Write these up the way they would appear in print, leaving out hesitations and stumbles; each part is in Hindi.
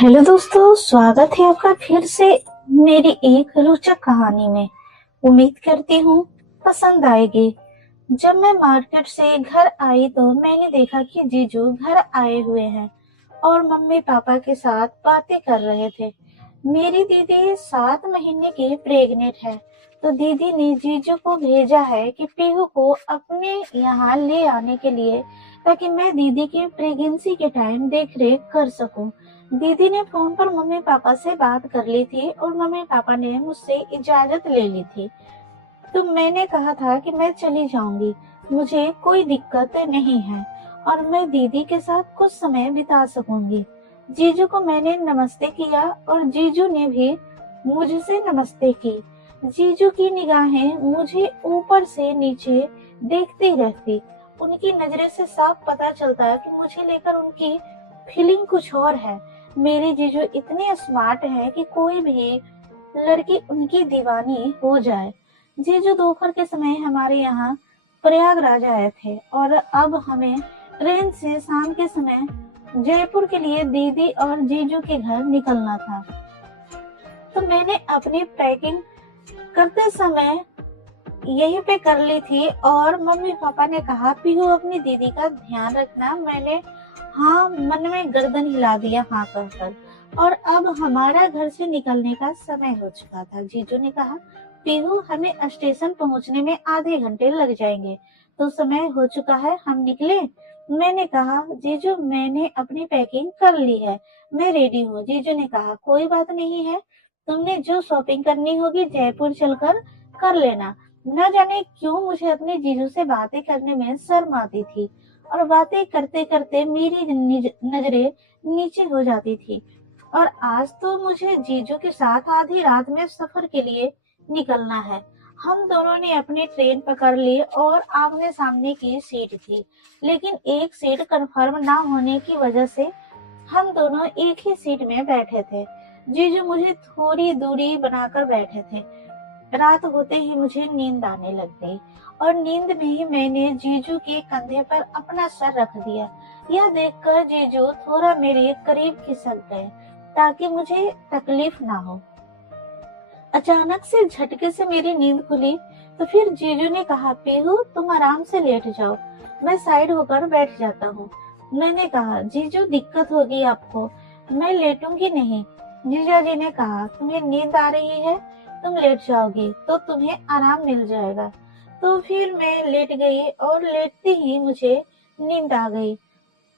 हेलो दोस्तों, स्वागत है आपका फिर से मेरी एक रोचक कहानी में। उम्मीद करती हूँ पसंद आएगी। जब मैं मार्केट से घर आई तो मैंने देखा कि जीजू घर आए हुए हैं और मम्मी पापा के साथ बातें कर रहे थे। मेरी दीदी 7 महीने की प्रेग्नेंट है, तो दीदी ने जीजू को भेजा है कि पीहू को अपने यहाँ ले आने के लिए, ताकि मैं दीदी की प्रेगनेंसी के टाइम देख रेख कर सकूं। दीदी ने फोन पर मम्मी पापा से बात कर ली थी और मम्मी पापा ने मुझसे इजाजत ले ली थी। तो मैंने कहा था कि मैं चली जाऊंगी, मुझे कोई दिक्कत नहीं है और मैं दीदी के साथ कुछ समय बिता सकूंगी। जीजू को मैंने नमस्ते किया और जीजू ने भी मुझसे नमस्ते की। जीजू की निगाहें मुझे ऊपर से नीचे देखती रहती। उनकी नजरें से साफ पता चलता है कि मुझे लेकर उनकी फीलिंग कुछ और है। मेरे जीजू इतने स्मार्ट हैं कि कोई भी लड़की उनकी दीवानी हो जाए। जीजू दोपहर के समय हमारे यहाँ प्रयागराज आए थे और अब हमें ट्रेन से शाम के समय जयपुर के लिए दीदी और जीजू के घर निकलना था। तो मैंने अपनी पैकिंग करते समय यहीं पे कर ली थी और मम्मी पापा ने कहा पीहू अपनी दीदी का ध्यान रखना। मैंने हाँ मन में गर्दन हिला दिया हाँ कहकर। और अब हमारा घर से निकलने का समय हो चुका था। जीजू ने कहा पीहू हमें स्टेशन पहुंचने में आधे घंटे लग जाएंगे, तो समय हो चुका है, हम निकले। मैंने कहा जीजू मैंने अपनी पैकिंग कर ली है, मैं रेडी हूँ। जीजू ने कहा कोई बात नहीं है, तुमने जो शॉपिंग करनी होगी जयपुर चलकर कर लेना। न जाने क्यों मुझे अपने जीजू से बातें करने में शर्म आती थी और बातें करते करते मेरी नजरें नीचे हो जाती थी। और आज तो मुझे जीजू के साथ आधी रात में सफर के लिए निकलना है। हम दोनों ने अपनी ट्रेन पकड़ ली और आमने सामने की सीट थी, लेकिन एक सीट कंफर्म ना होने की वजह से हम दोनों एक ही सीट में बैठे थे। जीजू मुझे थोड़ी दूरी बनाकर बैठे थे। रात होते ही मुझे नींद आने लग गई और नींद में ही मैंने जीजू के कंधे पर अपना सर रख दिया। यह देखकर जीजू थोड़ा मेरे करीब खिसक गए ताकि मुझे तकलीफ ना हो। अचानक से झटके से मेरी नींद खुली तो फिर जीजू ने कहा पीहू तुम आराम से लेट जाओ, मैं साइड होकर बैठ जाता हूँ। मैंने कहा जीजू दिक्कत होगी आपको, मैं लेटूंगी नहीं। जीजा जी ने कहा तुम्हें नींद आ रही है, तुम लेट जाओगी तो तुम्हें आराम मिल जाएगा। तो फिर मैं लेट गई और लेटते ही मुझे नींद आ गई।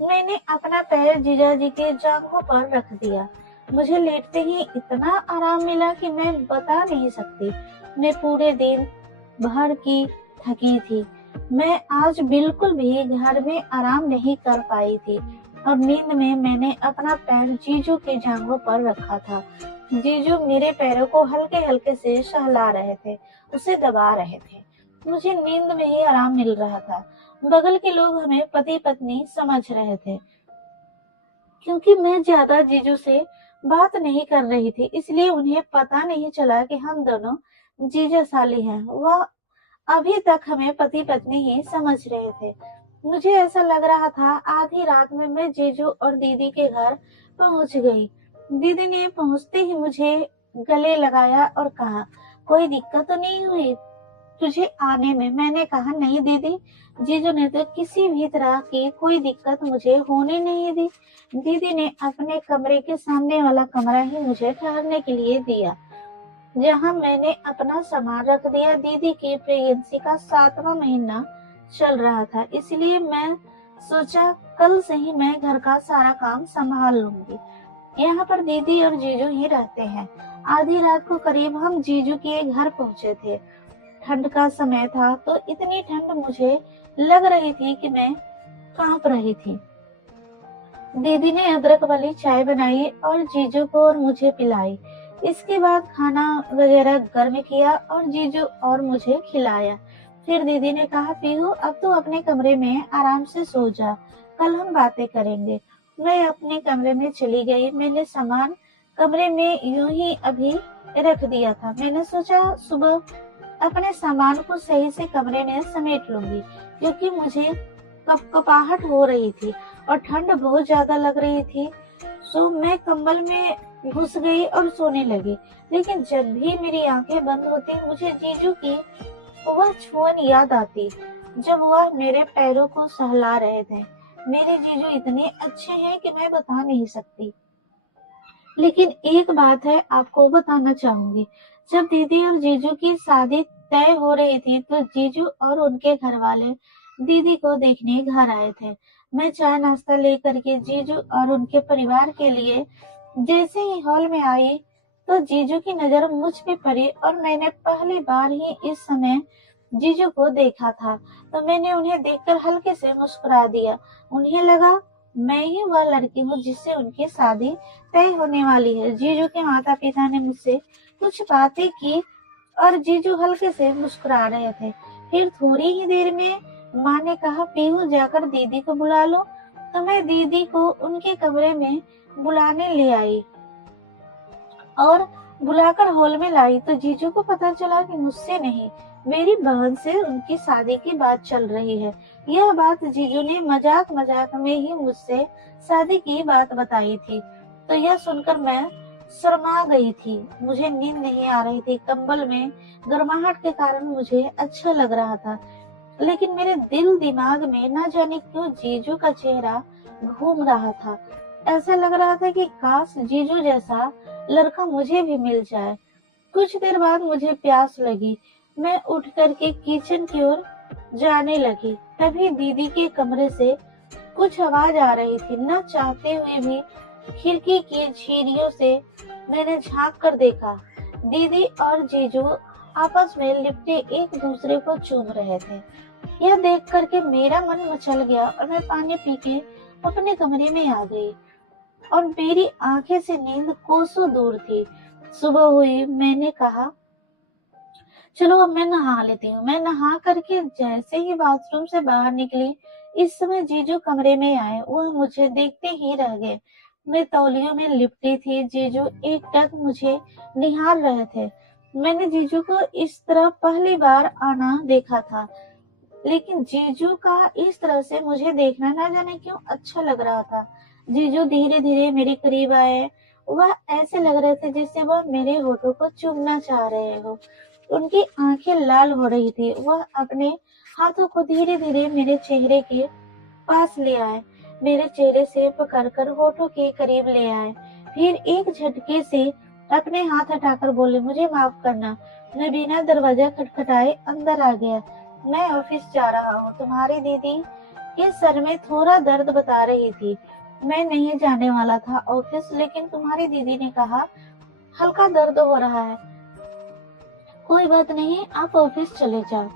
मैंने अपना पैर जीजा जी के जांघों पर रख दिया। मुझे लेटते ही इतना आराम मिला कि मैं बता नहीं सकती। मैं पूरे दिन भर की थकी थी। मैं आज बिल्कुल भी घर में आराम नहीं कर पाई थी और नींद में मैंने अपना पैर जीजू के जांघों पर रखा था। जीजू मेरे पैरों को हल्के हल्के से सहला रहे थे, उसे दबा रहे थे। मुझे नींद में ही आराम मिल रहा था। बगल के लोग हमें पति पत्नी समझ रहे थे, क्योंकि मैं ज्यादा जीजू से बात नहीं कर रही थी, इसलिए उन्हें पता नहीं चला कि हम दोनों जीजा साली हैं। वह अभी तक हमें पति पत्नी ही समझ रहे थे। मुझे ऐसा लग रहा था आधी रात में मैं जीजू और दीदी के घर पहुंच गई। दीदी ने पहुंचते ही मुझे गले लगाया और कहा कोई दिक्कत तो नहीं हुई तुझे आने में। मैंने कहा नहीं दीदी, जीजू ने तो किसी भी तरह की कोई दिक्कत मुझे होने नहीं दी। दीदी ने अपने कमरे के सामने वाला कमरा ही मुझे ठहरने के लिए दिया, जहां मैंने अपना सामान रख दिया। दीदी की प्रेगनेंसी का 7वां महीना चल रहा था, इसलिए मैं सोचा कल से ही मैं घर का सारा काम संभाल लूंगी। यहाँ पर दीदी और जीजू ही रहते हैं। आधी रात को करीब हम जीजू के घर पहुंचे थे। ठंड का समय था तो इतनी ठंड मुझे लग रही थी कि मैं कांप रही थी। दीदी ने अदरक वाली चाय बनाई और जीजू को और मुझे पिलाई। इसके बाद खाना वगैरह गर्म किया और जीजू और मुझे खिलाया। फिर दीदी ने कहा पीहू अब तू अपने कमरे में आराम से सो जा, कल हम बातें करेंगे। मैं अपने कमरे में चली गई। मैंने सामान कमरे में यूं ही अभी रख दिया था। मैंने सोचा सुबह अपने सामान को सही से कमरे में समेट लूंगी, क्योंकि मुझे कपकपाहट हो रही थी और ठंड बहुत ज्यादा लग रही थी। सो मैं कंबल में घुस गई और सोने लगी। लेकिन जब भी मेरी आंखें बंद होती मुझे जीजू की वह छुअन याद आती, जब वह मेरे पैरों को सहला रहे थे। मेरे जीजू इतने अच्छे हैं कि मैं बता नहीं सकती। लेकिन एक बात है, आपको बताना चाहूंगी। जब दीदी और जीजू की शादी तय हो रही थी तो जीजू और उनके घर वाले दीदी को देखने घर आए थे। मैं चाय नाश्ता लेकर के जीजू और उनके परिवार के लिए जैसे ही हॉल में आई तो जीजू की नजर मुझ पे पड़ी और मैंने पहली बार ही इस समय जीजू को देखा था। तो मैंने उन्हें देखकर हल्के से मुस्कुरा दिया। उन्हें लगा मैं ही वह लड़की हूँ जिससे उनकी शादी तय होने वाली है। जीजू के माता पिता ने मुझसे कुछ बातें की और जीजू हल्के से मुस्कुरा रहे थे। फिर थोड़ी ही देर में माँ ने कहा, पीहू जाकर दीदी को बुला लो। तो मैं दीदी को उनके कमरे में बुलाने ले आई और बुलाकर हॉल में लाई तो जीजू को पता चला कि मुझसे नहीं, मेरी बहन से उनकी शादी की बात चल रही है। यह बात जीजू ने मजाक मजाक में ही मुझसे शादी की बात बताई थी। तो यह सुनकर मैं शर्मा गई थी। मुझे नींद नहीं आ रही थी। कंबल में गर्माहट के कारण मुझे अच्छा लग रहा था, लेकिन मेरे दिल दिमाग में न जाने क्यों जीजू का चेहरा घूम रहा था। ऐसा लग रहा था कि काश जीजू जैसा लड़का मुझे भी मिल जाए। कुछ देर बाद मुझे प्यास लगी। मैं उठ करके किचन की ओर जाने लगी। तभी दीदी के कमरे से कुछ आवाज आ रही थी। न चाहते हुए भी खिड़की की झिरियों से मैंने झांक कर देखा। दीदी और जीजू आपस में लिपटे एक दूसरे को चूम रहे थे। यह देख करके मेरा मन मचल गया और मैं पानी पी के अपने कमरे में आ गई और मेरी आंखें से नींद कोसों दूर थी। सुबह हुई, मैंने कहा चलो अब मैं नहा लेती हूँ। मैं नहा करके जैसे ही बाथरूम से बाहर निकली, इस समय जीजू कमरे में आए। वह मुझे देखते ही रह गए। मैं तौलियों में लिपटी थी। जीजू एकटक मुझे निहार रहे थे। मैंने जीजू को इस तरह पहली बार आना देखा था, लेकिन जीजू का इस तरह से मुझे देखना ना जाने क्यों अच्छा लग रहा था। जीजू धीरे धीरे मेरे करीब आए। वह ऐसे लग रहे थे जैसे वह मेरे होठों को चूमना चाह रहे हो। उनकी आंखें लाल हो रही थी। वह अपने हाथों को धीरे धीरे मेरे चेहरे के पास ले आए, मेरे चेहरे से पकड़कर होठों के करीब ले आए। फिर एक झटके से अपने हाथ हटाकर बोले, मुझे माफ करना, मैं बिना दरवाजा खटखटाए अंदर आ गया। मैं ऑफिस जा रहा हूँ। तुम्हारी दीदी के सर में थोड़ा दर्द बता रही थी। मैं नहीं जाने वाला था ऑफिस, लेकिन तुम्हारी दीदी ने कहा हल्का दर्द हो रहा है, कोई बात नहीं, आप ऑफिस चले जाओ,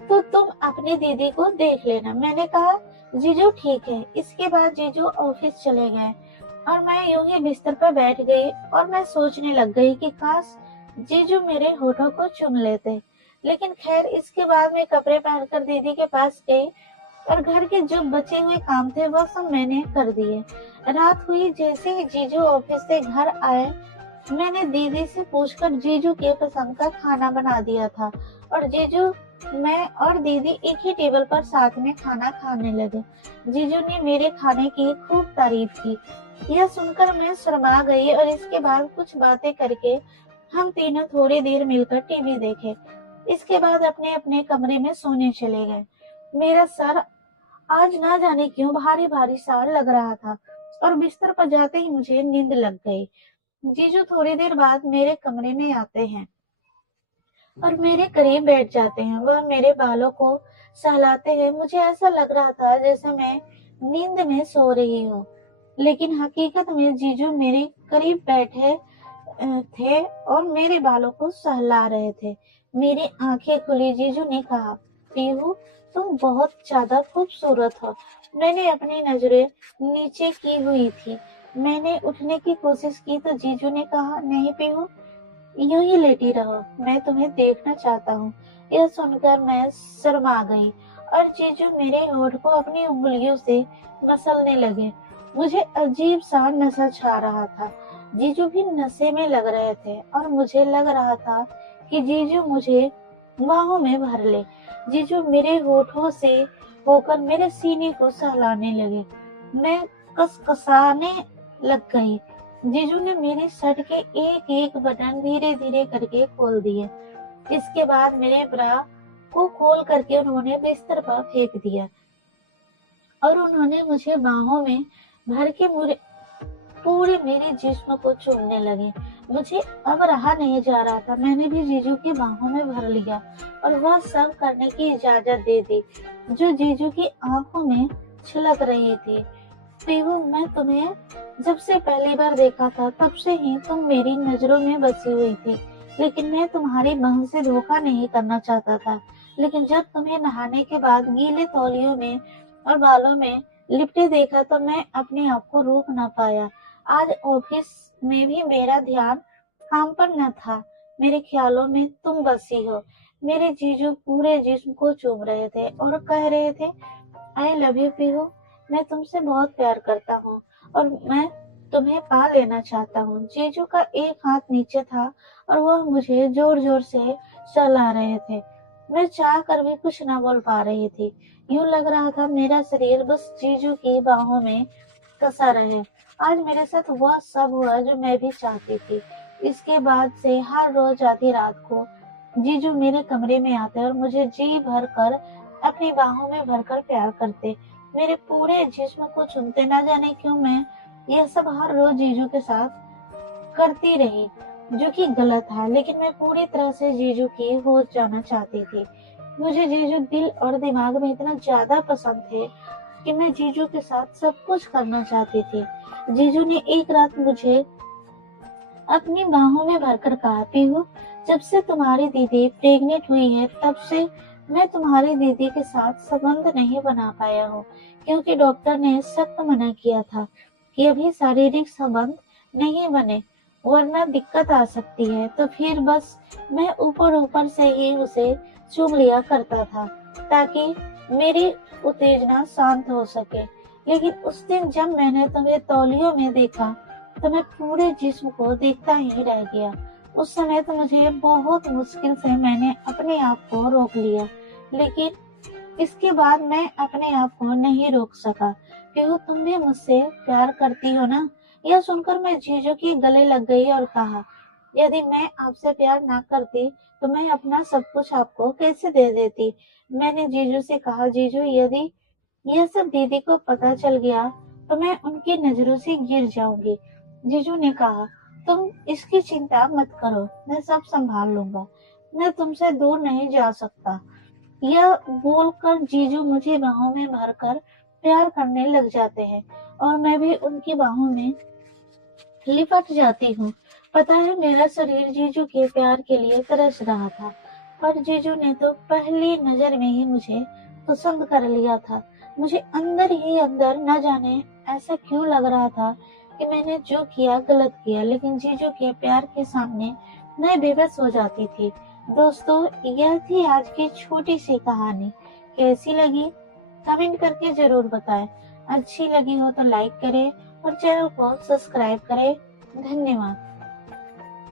तो तुम अपनी दीदी को देख लेना। मैंने कहा जीजू ठीक है। इसके बाद जीजू ऑफिस चले गए और मैं यूं ही बिस्तर पर बैठ गई और मैं सोचने लग गई कि काश जीजू मेरे होठों को चूम लेते। लेकिन खैर, इसके बाद मैं कपड़े पहनकर दीदी के पास गई और घर के जो बचे हुए काम थे वह सब मैंने कर दिए। रात हुई। जैसे ही जीजू ऑफिस से घर आए, मैंने दीदी से पूछकर जीजू के पसंद का खाना बना दिया था और जीजू, मैं और दीदी एक ही टेबल पर साथ में खाना खाने लगे। जीजू ने मेरे खाने की खूब तारीफ की। यह सुनकर मैं शर्मा गई और इसके बाद कुछ बातें करके हम तीनों थोड़ी देर मिलकर टीवी देखे। इसके बाद अपने अपने कमरे में सोने चले गए। मेरा सर आज ना जाने क्यों भारी भारी सा लग रहा था और बिस्तर पर जाते ही मुझे नींद लग गई। जीजू थोड़ी देर बाद मेरे कमरे में आते हैं और मेरे करीब बैठ जाते हैं। वह मेरे बालों को सहलाते हैं। मुझे ऐसा लग रहा था जैसे मैं नींद में सो रही हूँ, लेकिन हकीकत में जीजू मेरे करीब बैठे थे और मेरे बालों को सहला रहे थे। मेरी आंखें खुली। जीजू ने कहा, पीहू, तुम बहुत ज्यादा खूबसूरत हो। मैंने अपनी नजरें नीचे की हुई थी। मैंने उठने की कोशिश की तो जीजू ने कहा, नहीं पीहू, यूं ही लेटी रहो, मैं तुम्हें देखना चाहता हूँ। यह सुनकर मैं शर्मा गई और जीजू मेरे होठ को अपनी उंगलियों से मसलने लगे। मुझे अजीब सा नशा छा रहा था। जीजू भी नशे में लग रहे थे और मुझे लग रहा था कि जीजू मुझे बाहों में भर ले। जीजू मेरे होठों से होकर मेरे सीने को सहलाने लगे। मैं कसकसाने लग गई। जीजू ने मेरी शर्ट के एक एक बटन धीरे धीरे करके खोल दिए। इसके बाद मेरे ब्रा को खोल करके उन्होंने बिस्तर पर फेंक दिया और उन्होंने मुझे बाहों में भर के पूरे मेरे जिस्म को चूमने लगे। मुझे अब रहा नहीं जा रहा था। मैंने भी जीजू की बाहों में भर लिया और वह सब करने की इजाजत दे दी जो जीजू की आंखों में छलक रही थी। पीहू, मैं तुम्हें जब से पहली बार देखा था तब से ही तुम मेरी नजरों में बसी हुई थी, लेकिन मैं तुम्हारी बहन से धोखा नहीं करना चाहता था। लेकिन जब तुम्हें नहाने के बाद गीले तौलियों में और बालों में लिपटे देखा तो मैं अपने आप को रोक न पाया। आज ऑफिस में भी मेरा ध्यान काम पर न था। मेरे ख्यालों में तुम बसी हो। मेरे जीजू पूरे जिस्म को चूम रहे थे और कह रहे थे, आई लव यू पीहू, मैं तुमसे बहुत प्यार करता हूँ और मैं तुम्हें पा लेना चाहता हूँ। जीजू का एक हाथ नीचे था और वह मुझे जोर जोर से सहला रहे थे। मैं चाह कर भी कुछ न बोल पा रही थी। यूं लग रहा था मेरा शरीर बस जीजू की बाहों में कसा रहे। आज मेरे साथ वह सब हुआ जो मैं भी चाहती थी। इसके बाद से हर रोज आधी रात को जीजू मेरे कमरे में आते और मुझे जी भर कर अपनी बाहों में भरकर प्यार करते। मेरे पूरे जिस्म को चूमते। न जाने क्यों मैं यह सब हर रोज जीजू के साथ करती रही, जो कि गलत है, लेकिन मैं पूरी तरह से जीजू की हो जाना चाहती थी। मुझे जीजू दिल और दिमाग में इतना ज्यादा पसंद थे कि मैं जीजू के साथ सब कुछ करना चाहती थी। जीजू ने एक रात मुझे अपनी बाहों में भरकर कहा, पीहू, जब से तुम्हारी दीदी प्रेग्नेंट हुई है तब से मैं तुम्हारी दीदी के साथ संबंध नहीं बना पाया हूँ, क्योंकि डॉक्टर ने सख्त मना किया था कि अभी शारीरिक संबंध नहीं बने वरना दिक्कत आ सकती है। तो फिर बस मैं ऊपर ऊपर से ही उसे चूम लिया करता था ताकि मेरी उत्तेजना शांत हो सके। लेकिन उस दिन जब मैंने तुम्हें तौलियों में देखा तो मैं पूरे जिस्म को देखता ही रह गया। उस समय तो मुझे बहुत मुश्किल से मैंने अपने आप को रोक लिया, लेकिन इसके बाद मैं अपने आप को नहीं रोक सका। क्यों, तुम भी मुझसे प्यार करती हो ना? यह सुनकर मैं जीजू के गले लग गई और कहा, यदि मैं आपसे प्यार ना करती तो मैं अपना सब कुछ आपको कैसे दे देती। मैंने जीजू से कहा, जीजू, यदि यह सब दीदी को पता चल गया तो मैं उनकी नजरों से गिर जाऊंगी। जीजू ने कहा, तुम इसकी चिंता मत करो, मैं सब संभाल लूंगा, मैं तुमसे दूर नहीं जा सकता। यह बोलकर जीजू मुझे बाहों में भरकर प्यार करने लग जाते हैं और मैं भी उनकी बाहों में लिपट जाती हूँ। पता है, मेरा शरीर जीजू के प्यार के लिए तरस रहा था, पर जीजू ने तो पहली नजर में ही मुझे पसंद कर लिया था। मुझे अंदर ही अंदर न जाने ऐसा क्यों लग रहा था कि मैंने जो किया गलत किया, लेकिन जीजू के प्यार के सामने मैं बेबस हो जाती थी। दोस्तों, यह थी आज की छोटी सी कहानी। कैसी लगी कमेंट करके जरूर बताएं। अच्छी लगी हो तो लाइक करें और चैनल को सब्सक्राइब करें। धन्यवाद।